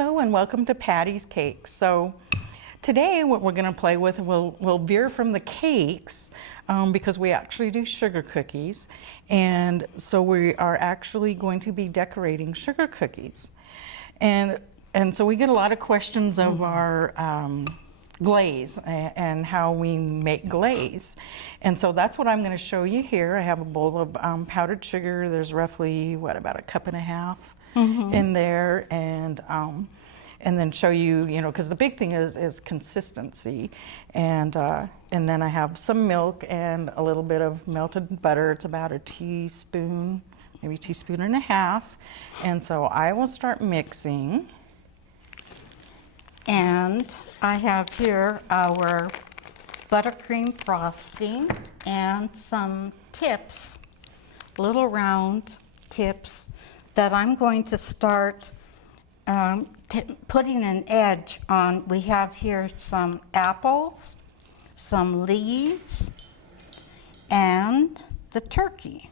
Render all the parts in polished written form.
Hello and welcome to Patty's Cakes. So today what we're going to play with, we'll veer from the cakes because we actually do sugar cookies, and so we are actually going to be decorating sugar cookies. And so we get a lot of questions of our glaze and how we make glaze. And so that's what I'm going to show you here. I have a bowl of powdered sugar. There's roughly, about a cup and a half in there, and then show you, because the big thing is consistency. And then I have some milk and a little bit of melted butter. It's about a teaspoon, maybe a teaspoon and a half. And so I will start mixing. And I have here our buttercream frosting and some tips, little round tips that I'm going to start putting an edge on. We have here some apples, some leaves, and the turkey.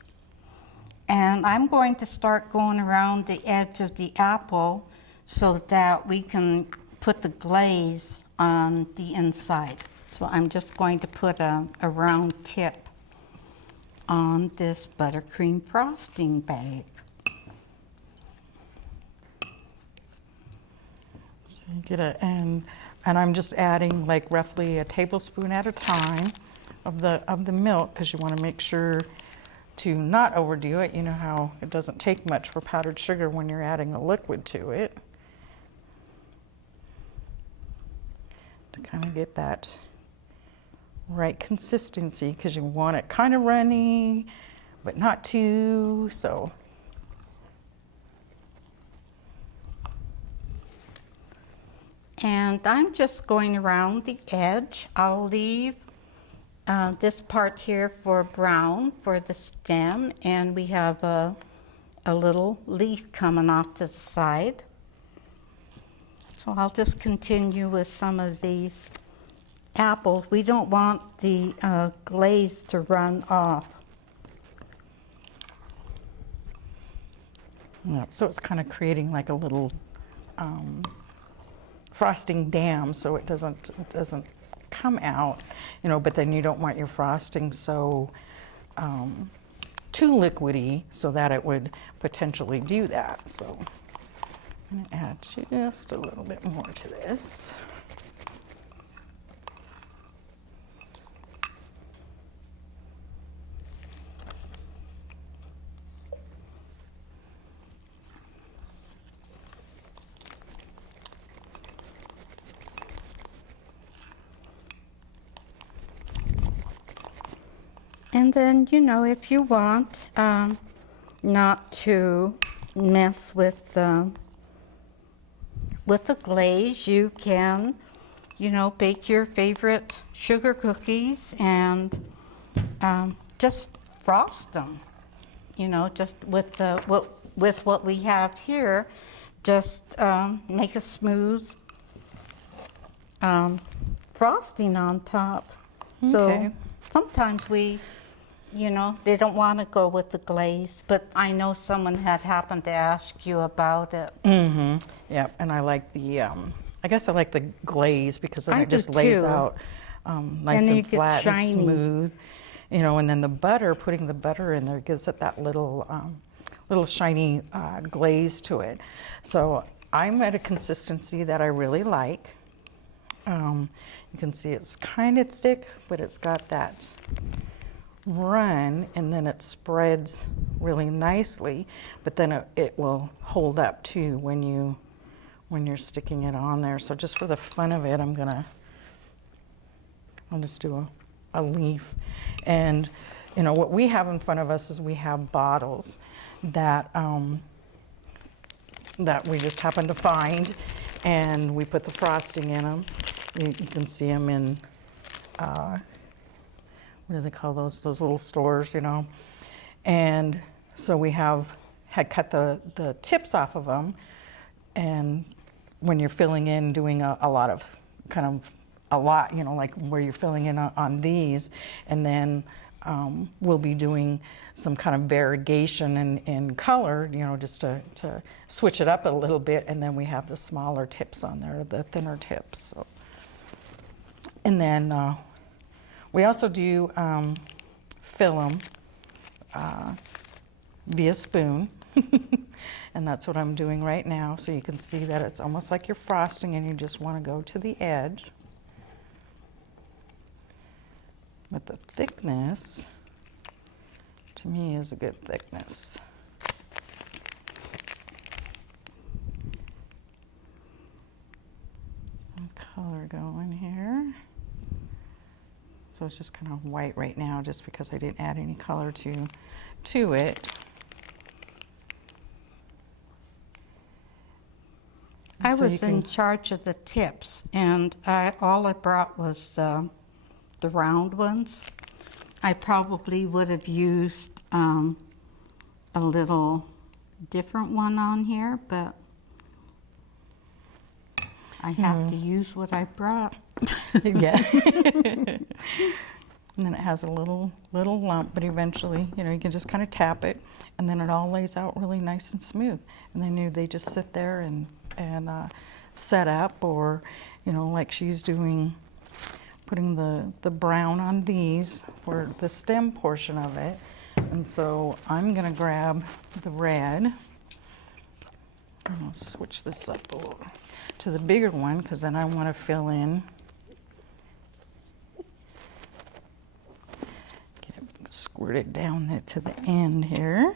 And I'm going to start going around the edge of the apple so that we can put the glaze on the inside. So I'm just going to put a round tip on this buttercream frosting bag. So you get and I'm just adding like roughly a tablespoon at a time of the milk, because you want to make sure to not overdo it. You know how it doesn't take much for powdered sugar when you're adding a liquid to it. To kind of get that right consistency, because you want it kind of runny, but not too so. And I'm just going around the edge. I'll leave this part here for brown for the stem, and we have a little leaf coming off to the side. So I'll just continue with some of these apples. We don't want the glaze to run off. Yeah, so it's kind of creating like a little frosting dam, so it doesn't come out, but then you don't want your frosting so too liquidy, so that it would potentially do that. So I'm going to add just a little bit more to this. And then, if you want not to mess with the glaze, you can, bake your favorite sugar cookies and just frost them. Just with what we have here, just make a smooth frosting on top. Okay. So sometimes they don't want to go with the glaze, but I know someone had happened to ask you about it. Mm-hmm. Yeah, and I like the, I guess I like the glaze, because then it just lays out nice and flat and smooth. And then the butter, putting the butter in there gives it that little shiny glaze to it. So I'm at a consistency that I really like. You can see it's kind of thick, but it's got that run, and then it spreads really nicely, but then it will hold up too when you're sticking it on there. So just for the fun of it, I'll just do a leaf. And what we have in front of us is we have bottles that that we just happen to find, and we put the frosting in them. You can see them in, what do they call those little stores, And so we had cut the tips off of them, and when you're filling in, doing a lot, like where you're filling in on these, and then we'll be doing some kind of variegation in color, you know, just to switch it up a little bit. And then we have the smaller tips on there, the thinner tips. So. And then we also do fill them via spoon. And that's what I'm doing right now. So you can see that it's almost like you're frosting and you just want to go to the edge. But the thickness, to me, is a good thickness. Some color going here. So it's just kind of white right now just because I didn't add any color to it. I was in charge of the tips, and all I brought was the round ones. I probably would have used a little different one on here, but I have to use what I brought. Yeah. And then it has a little lump, but eventually, you know, you can just kind of tap it, and then it all lays out really nice and smooth. And then they just sit there and set up, or, you know, like she's doing, putting the brown on these for the stem portion of it. And so I'm gonna grab the red. And I'll switch this up a little to the bigger one, because then I want to fill in. Get it squirted down to the end here.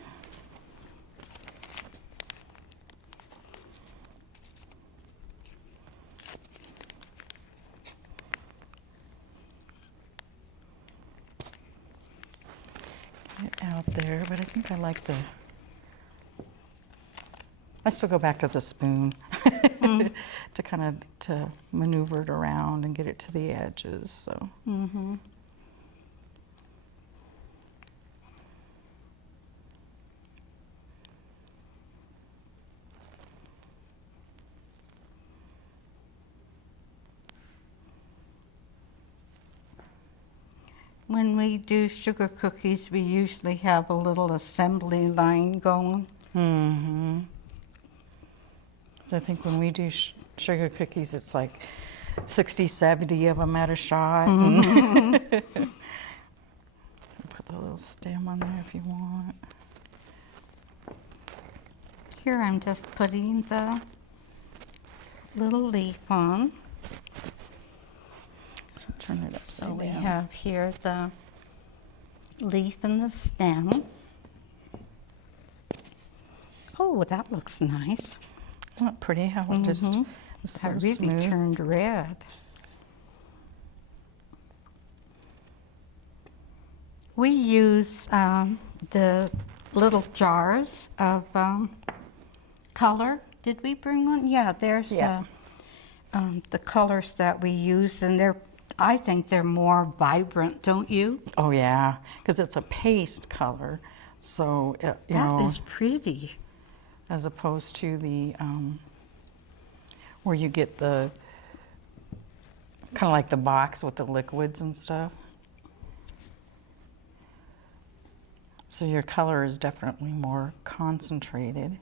Out there, but I think I like I still go back to the spoon to kind of to maneuver it around and get it to the edges. So. Mm-hmm. When we do sugar cookies, we usually have a little assembly line going. Mm-hmm. So I think when we do sugar cookies, it's like 60, 70 of them at a shot. Mm-hmm. Put the little stem on there if you want. Here I'm just putting the little leaf on. Turn it upside down. We have here the leaf and the stem. Oh, that looks nice. Isn't that pretty how it just is so really smooth? Turned red. We use the little jars of color. Did we bring one? Yeah, there's the colors that we use, and I think they're more vibrant, don't you? Oh yeah, because it's a paste color, so you know. That is pretty. As opposed to the where you get the kind of like the box with the liquids and stuff. So your color is definitely more concentrated.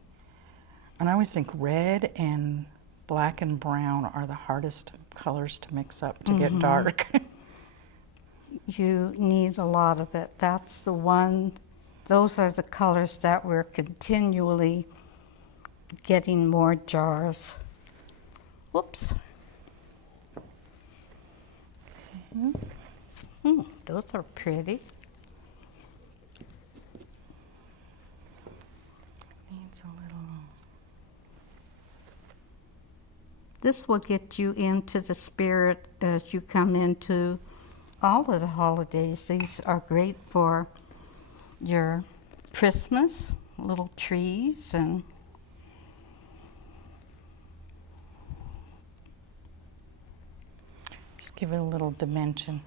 And I always think red and black and brown are the hardest colors to mix up to get dark. You need a lot of it. That's the one, those are the colors that we're continually getting more jars. Whoops. Those are pretty. Needs a little. This will get you into the spirit as you come into all of the holidays. These are great for your Christmas, little trees and Just give it a little dimension.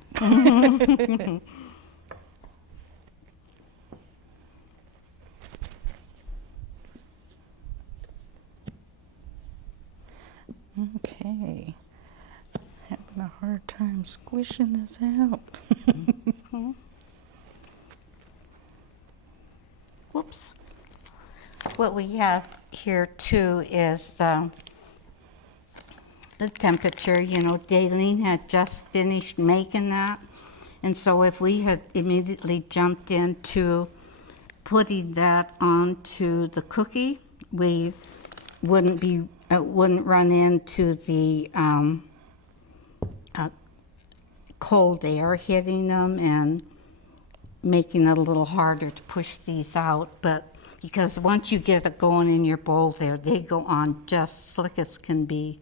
Okay. Having a hard time squishing this out. what we have here too is the temperature. You know, Dalene had just finished making that. And so if we had immediately jumped into putting that onto the cookie, we wouldn't run into the cold air hitting them and making it a little harder to push these out. But because once you get it going in your bowl there, they go on just slick as can be.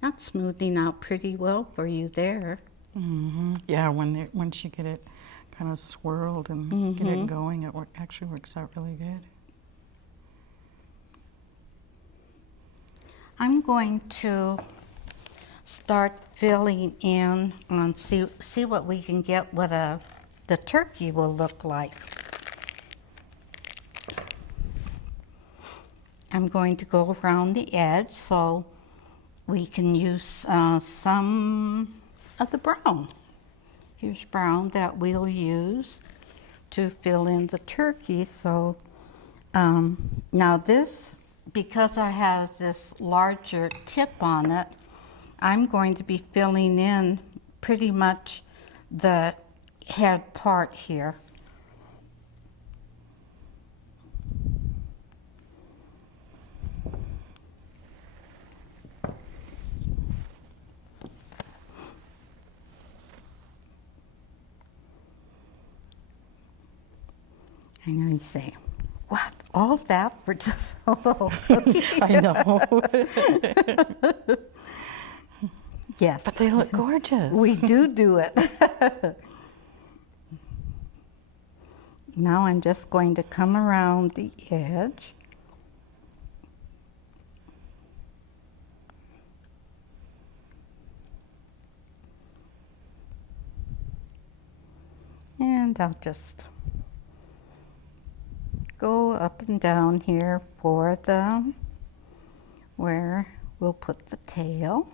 That's smoothing out pretty well for you there. Mm-hmm. Yeah, once you get it kind of swirled and get it going, it actually works out really good. I'm going to start filling in on see what we can get what the turkey will look like. I'm going to go around the edge so we can use some of the brown. Here's brown that we'll use to fill in the turkey. So now this, because I have this larger tip on it, I'm going to be filling in pretty much the head part here. I'm going to say, what? All that for just a little cookie? I know. Yes. But they look gorgeous. We do it. Now I'm just going to come around the edge. And I'll just go up and down here for where we'll put the tail.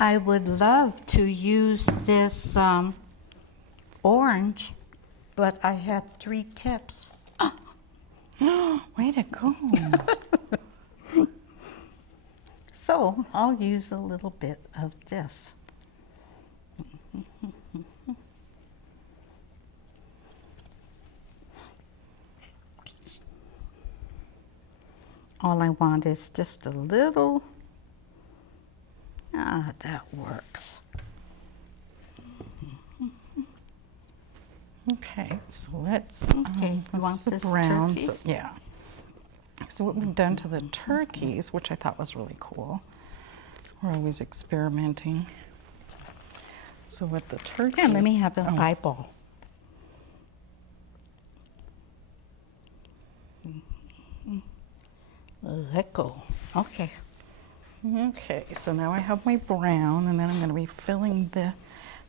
I would love to use this orange, but I had 3 tips. Way to go. So I'll use a little bit of this. All I want is just a little. That works. Okay, so let's. Okay, you want the this brown? turkey? So, yeah. So what we've done to the turkeys, which I thought was really cool. We're always experimenting. So with the turkey. Yeah, let me have an eyeball. Let go. Okay. Okay, so now I have my brown, and then I'm going to be filling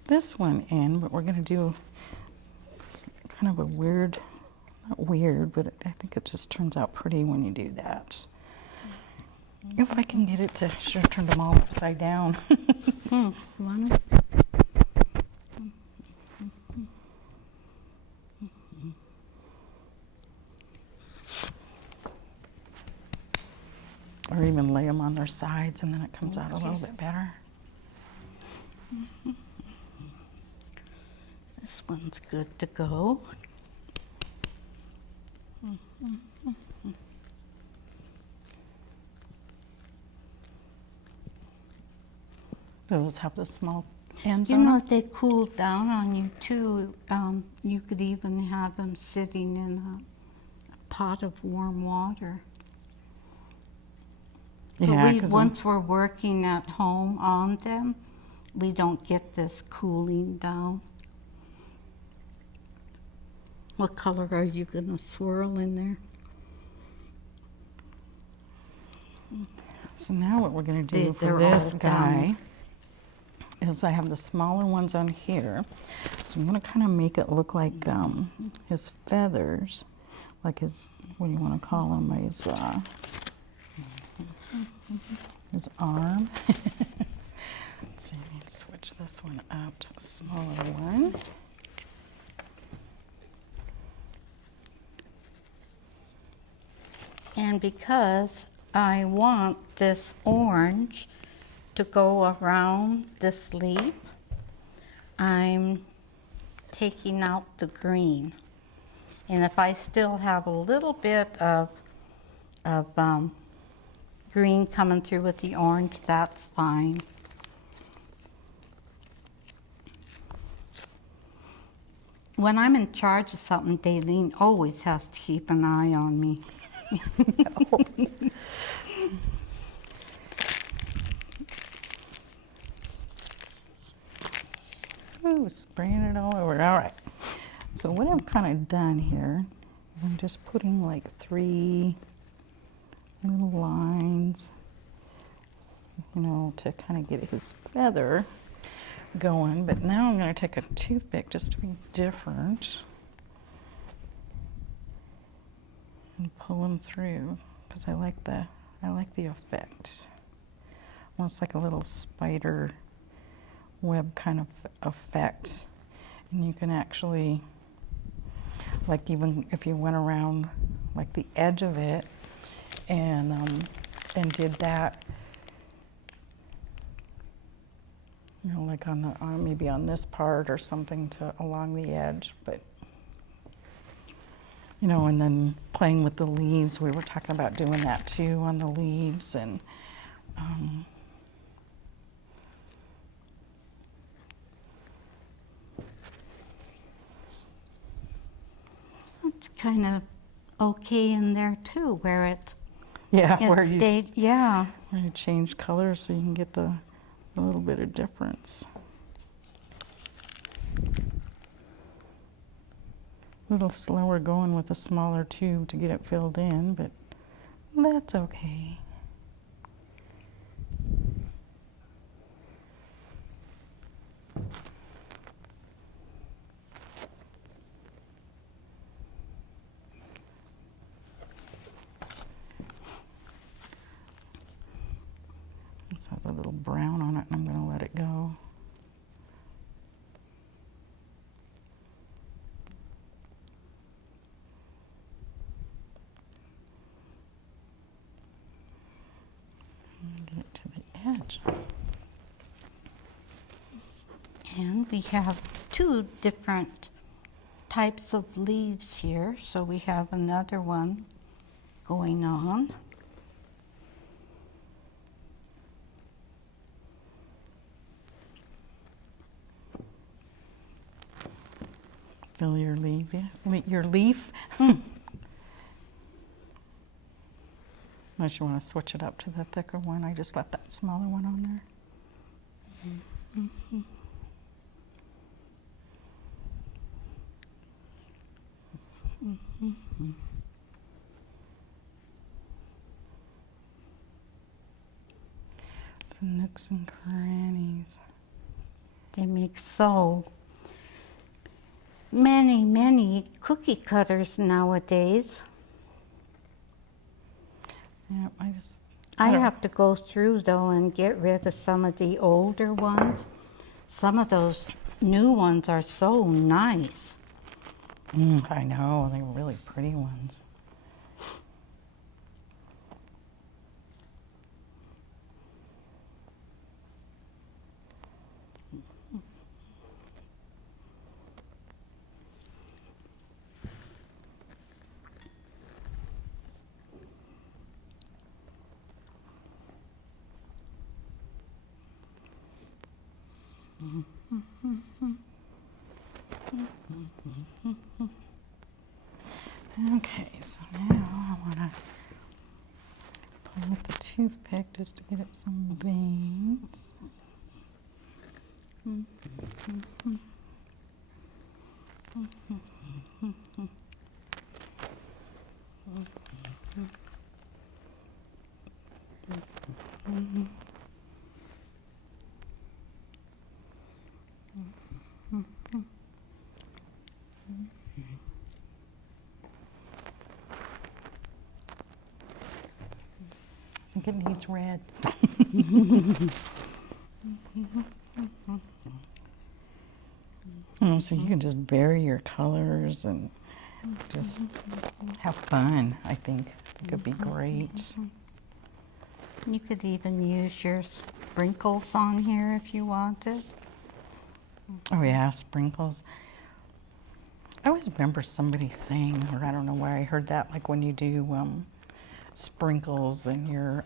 this one in, but we're going to do kind of a weird, not weird, but I think it just turns out pretty when you do that. If I can get it to, should have turned them all upside down. You want it? Or even lay them on their sides, and then it comes out a little bit better. This one's good to go. Those have the small ends You on know, them. if they cool down on you too, you could even have them sitting in a pot of warm water. Yeah, But 'cause once we're working at home on them, we don't get this cooling down. What color are you gonna swirl in there? So now what we're going to do These for are this all guy is I have the smaller ones on here. So I'm going to kind of make it look like his feathers, like his, what do you want to call him, his arm. Let's see, I need to switch this one up to a smaller one. And because I want this orange to go around this leaf, I'm taking out the green. And if I still have a little bit of green coming through with the orange, that's fine. When I'm in charge of something, Dalene always has to keep an eye on me. Ooh, spraying it all over. All right. So what I've kind of done here is I'm just putting like 3 little lines, you know, to kind of get his feather going. But now I'm going to take a toothpick just to be different and pull them through because I like the effect. Almost like a little spider web kind of effect. And you can actually, like even if you went around like the edge of it and did that, you know, like on the maybe on this part or something to along the edge, but you know, and then playing with the leaves. We were talking about doing that too on the leaves, and It's kind of okay in there too, where it where stayed, yeah. where you change colors so you can get the little bit of difference. A little slower going with a smaller tube to get it filled in, but that's okay. This has a little brown on it, and I'm going to let it go. Get it to the edge. And we have 2 different types of leaves here, so we have another one going on. Fill your leaf. Your leaf. Unless you want to switch it up to the thicker one, I just left that smaller one on there. Mm-hmm. Mm-hmm. The nooks and crannies. They make so many cookie cutters nowadays. Yeah, I have to go through though and get rid of some of the older ones. Some of those new ones are so nice. I know, they're really pretty ones. Okay, so now I want to play with the toothpick just to get it some veins. I think it needs red. So you can just vary your colors and just have fun, I think. It could be great. You could even use your sprinkles on here if you wanted. Oh yeah, sprinkles. I always remember somebody saying, or I don't know where I heard that, like when you do sprinkles and your,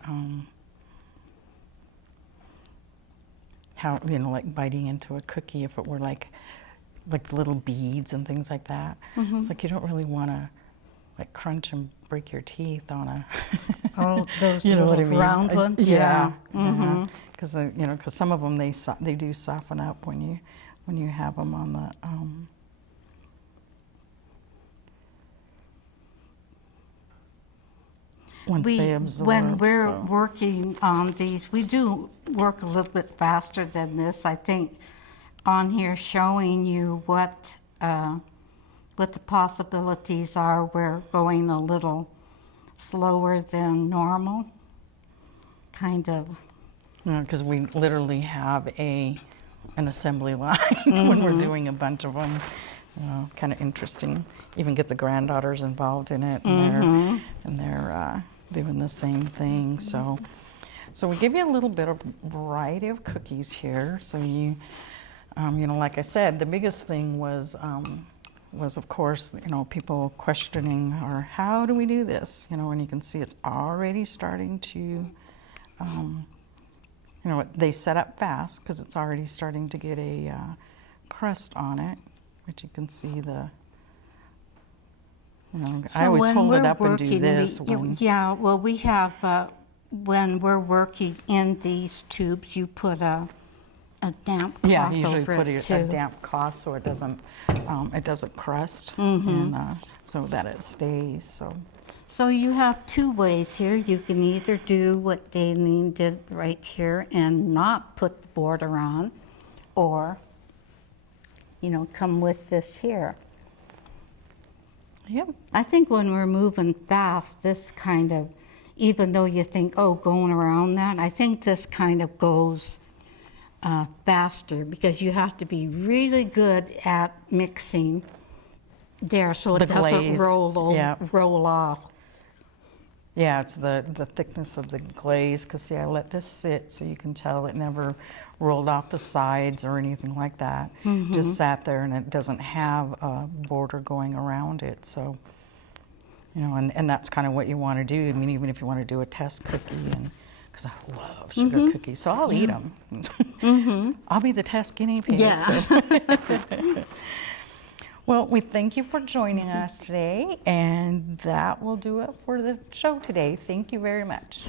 how, like biting into a cookie, if it were like little beads and things like that. It's like you don't really want to like crunch and break your teeth on a Oh, those you know little what I mean? round ones? Yeah. Because because some of them they do soften up when you have them on the once they absorb. When we're so. working on these, we do work a little bit faster than this. I think on here showing you what the possibilities are, we're going a little slower than normal, kind of. Because we literally have an assembly line when we're doing a bunch of them. Kind of interesting. Even get the granddaughters involved in it, and they're doing the same thing. So we give you a little bit of variety of cookies here. So you like I said, the biggest thing was of course, people questioning, or how do we do this? And you can see it's already starting to, they set up fast because it's already starting to get a crust on it, which you can see the, I always hold it up and do this. Yeah, well, we have, when we're working in these tubes, you put a damp cloth Yeah, usually over put it a too. damp cloth so it doesn't crust, and so that it stays. So you have two ways here. You can either do what Dalene did right here and not put the border on, or, come with this here. Yep. I think when we're moving fast, this kind of, even though you think, oh, going around that, I think this kind of goes faster because you have to be really good at mixing there so it The doesn't glaze. roll off. Yeah, it's the thickness of the glaze, because see, I let this sit so you can tell it never rolled off the sides or anything like that. Just sat there, and it doesn't have a border going around it. So, and that's kind of what you want to do. I mean, even if you want to do a test cookie, and because I love sugar cookies, so I'll eat them. I'll be the test guinea pig. Yeah. So. Well, we thank you for joining us today, and that will do it for the show today. Thank you very much.